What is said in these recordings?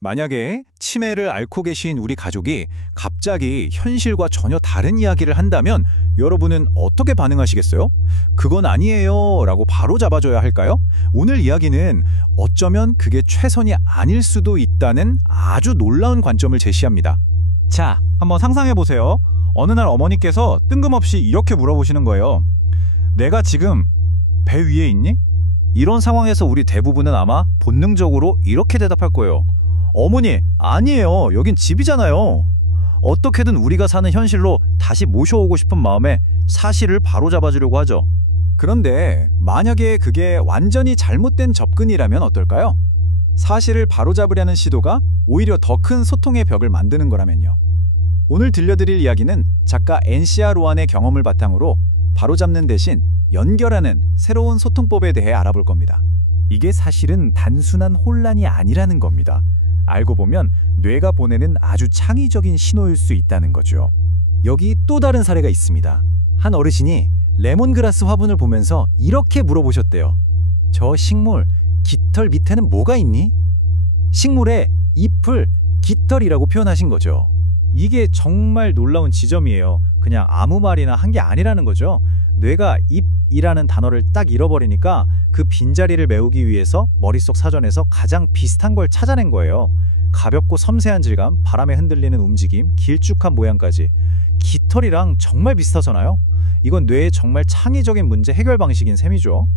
만약에 치매를 앓고 계신 우리 가족이 갑자기 현실과 전혀 다른 이야기를 한다면 여러분은 어떻게 반응하시겠어요? 그건 아니에요 라고 바로 잡아줘야 할까요? 오늘 이야기는 어쩌면 그게 최선이 아닐 수도 있다는 아주 놀라운 관점을 제시합니다. 자, 한번 상상해보세요. 어느 날 어머니께서 뜬금없이 이렇게 물어보시는 거예요. 내가 지금 배 위에 있니? 이런 상황에서 우리 대부분은 아마 본능적으로 이렇게 대답할 거예요. 어머니, 아니에요. 여긴 집이잖아요. 어떻게든 우리가 사는 현실로 다시 모셔오고 싶은 마음에 사실을 바로잡아주려고 하죠. 그런데 만약에 그게 완전히 잘못된 접근이라면 어떨까요? 사실을 바로잡으려는 시도가 오히려 더 큰 소통의 벽을 만드는 거라면요. 오늘 들려드릴 이야기는 작가 엔시아 로안의 경험을 바탕으로 바로잡는 대신 연결하는 새로운 소통법에 대해 알아볼 겁니다. 이게 사실은 단순한 혼란이 아니라는 겁니다. 알고 보면 뇌가 보내는 아주 창의적인 신호일 수 있다는 거죠. 여기 또 다른 사례가 있습니다. 한 어르신이 레몬그라스 화분을 보면서 이렇게 물어보셨대요. 저 식물, 깃털 밑에는 뭐가 있니? 식물의 잎을 깃털이라고 표현하신 거죠. 이게 정말 놀라운 지점이에요. 그냥 아무 말이나 한 게 아니라는 거죠. 뇌가 잎이라는 단어를 딱 잃어버리니까 그 빈자리를 메우기 위해서 머릿속 사전에서 가장 비슷한 걸 찾아낸 거예요. 가볍고 섬세한 질감, 바람에 흔들리는 움직임, 길쭉한 모양까지. 깃털이랑 정말 비슷하잖아요. 이건 뇌의 정말 창의적인 문제 해결 방식인 셈이죠.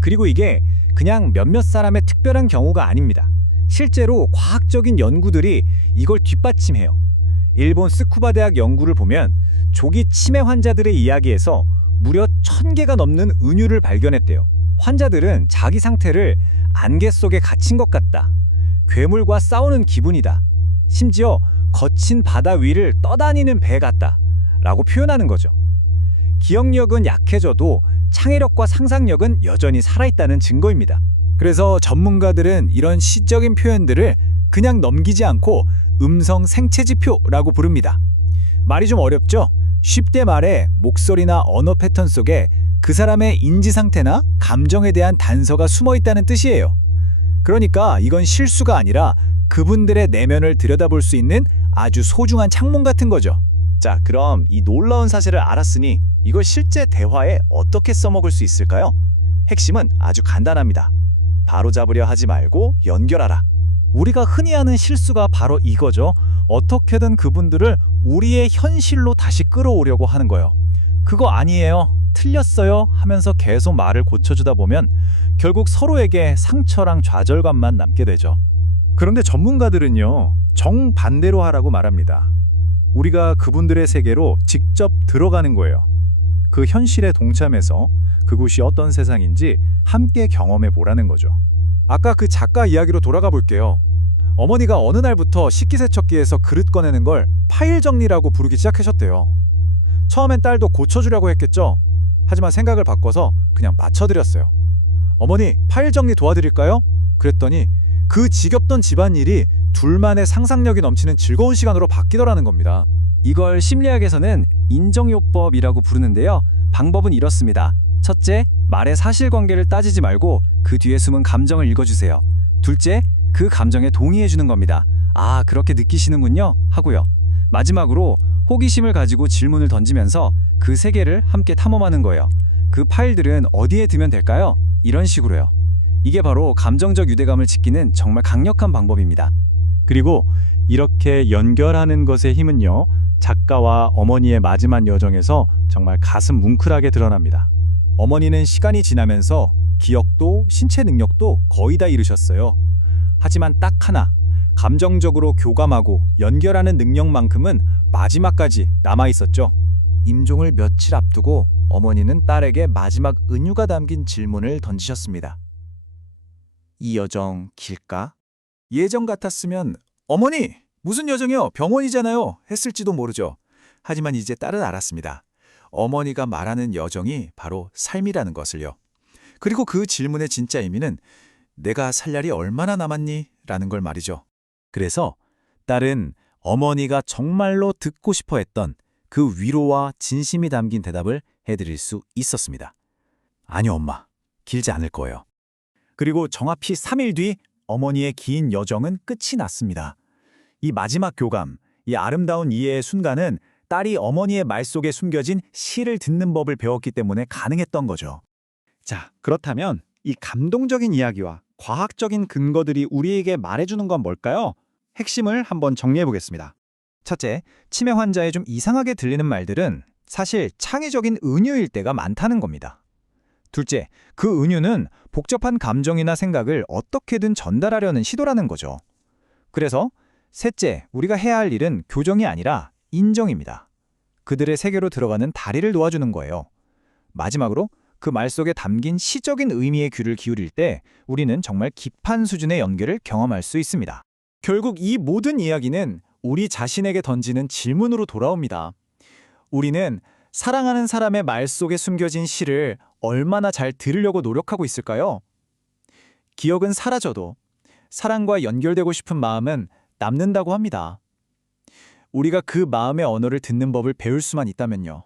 그리고 이게 그냥 몇몇 사람의 특별한 경우가 아닙니다. 실제로 과학적인 연구들이 이걸 뒷받침해요. 일본 스쿠바 대학 연구를 보면 조기 치매 환자들의 이야기에서 무려 1000개가 넘는 은유를 발견했대요. 환자들은 자기 상태를 안개 속에 갇힌 것 같다. 괴물과 싸우는 기분이다. 심지어 거친 바다 위를 떠다니는 배 같다. 라고 표현하는 거죠. 기억력은 약해져도 창의력과 상상력은 여전히 살아있다는 증거입니다. 그래서 전문가들은 이런 시적인 표현들을 그냥 넘기지 않고 음성 생체지표라고 부릅니다. 말이 좀 어렵죠? 쉽게 말해 목소리나 언어 패턴 속에 그 사람의 인지 상태나 감정에 대한 단서가 숨어 있다는 뜻이에요. 그러니까 이건 실수가 아니라 그분들의 내면을 들여다볼 수 있는 아주 소중한 창문 같은 거죠. 자, 그럼 이 놀라운 사실을 알았으니 이걸 실제 대화에 어떻게 써먹을 수 있을까요? 핵심은 아주 간단합니다. 바로잡으려 하지 말고 연결하라. 우리가 흔히 하는 실수가 바로 이거죠. 어떻게든 그분들을 우리의 현실로 다시 끌어오려고 하는 거예요. 그거 아니에요. 틀렸어요 하면서 계속 말을 고쳐주다 보면 결국 서로에게 상처랑 좌절감만 남게 되죠. 그런데 전문가들은요, 정반대로 하라고 말합니다. 우리가 그분들의 세계로 직접 들어가는 거예요. 그 현실에 동참해서 그곳이 어떤 세상인지 함께 경험해 보라는 거죠. 아까 그 작가 이야기로 돌아가 볼게요. 어머니가 어느 날부터 식기세척기에서 그릇 꺼내는 걸 파일 정리라고 부르기 시작하셨대요. 처음엔 딸도 고쳐주려고 했겠죠. 하지만 생각을 바꿔서 그냥 맞춰드렸어요. 어머니, 파일 정리 도와드릴까요? 그랬더니 그 지겹던 집안일이 둘만의 상상력이 넘치는 즐거운 시간으로 바뀌더라는 겁니다. 이걸 심리학에서는 인정요법이라고 부르는데요. 방법은 이렇습니다. 첫째, 말의 사실관계를 따지지 말고 그 뒤에 숨은 감정을 읽어주세요. 둘째, 그 감정에 동의해주는 겁니다. 아, 그렇게 느끼시는군요 하고요. 마지막으로 호기심을 가지고 질문을 던지면서 그 세계를 함께 탐험하는 거예요. 그 파일들은 어디에 두면 될까요? 이런 식으로요. 이게 바로 감정적 유대감을 지키는 정말 강력한 방법입니다. 그리고 이렇게 연결하는 것의 힘은요, 작가와 어머니의 마지막 여정에서 정말 가슴 뭉클하게 드러납니다. 어머니는 시간이 지나면서 기억도 신체 능력도 거의 다 잃으셨어요. 하지만 딱 하나, 감정적으로 교감하고 연결하는 능력만큼은 마지막까지 남아있었죠. 임종을 며칠 앞두고 어머니는 딸에게 마지막 은유가 담긴 질문을 던지셨습니다. 이 여정 길까? 예전 같았으면 어머니, 무슨 여정이요? 병원이잖아요 했을지도 모르죠. 하지만 이제 딸은 알았습니다. 어머니가 말하는 여정이 바로 삶이라는 것을요. 그리고 그 질문의 진짜 의미는 내가 살 날이 얼마나 남았니? 라는 걸 말이죠. 그래서 딸은 어머니가 정말로 듣고 싶어 했던 그 위로와 진심이 담긴 대답을 해드릴 수 있었습니다. 아니요, 엄마. 길지 않을 거예요. 그리고 정확히 3일 뒤 어머니의 긴 여정은 끝이 났습니다. 이 마지막 교감, 이 아름다운 이해의 순간은 딸이 어머니의 말 속에 숨겨진 시를 듣는 법을 배웠기 때문에 가능했던 거죠. 자, 그렇다면 이 감동적인 이야기와 과학적인 근거들이 우리에게 말해주는 건 뭘까요? 핵심을 한번 정리해 보겠습니다. 첫째, 치매 환자의 좀 이상하게 들리는 말들은 사실 창의적인 은유일 때가 많다는 겁니다. 둘째, 그 은유는 복잡한 감정이나 생각을 어떻게든 전달하려는 시도라는 거죠. 그래서 셋째, 우리가 해야 할 일은 교정이 아니라 인정입니다. 그들의 세계로 들어가는 다리를 놓아주는 거예요. 마지막으로 그 말 속에 담긴 시적인 의미의 귀를 기울일 때 우리는 정말 깊은 수준의 연결을 경험할 수 있습니다. 결국 이 모든 이야기는 우리 자신에게 던지는 질문으로 돌아옵니다. 우리는 사랑하는 사람의 말 속에 숨겨진 시를 얼마나 잘 들으려고 노력하고 있을까요? 기억은 사라져도 사랑과 연결되고 싶은 마음은 남는다고 합니다. 우리가 그 마음의 언어를 듣는 법을 배울 수만 있다면요.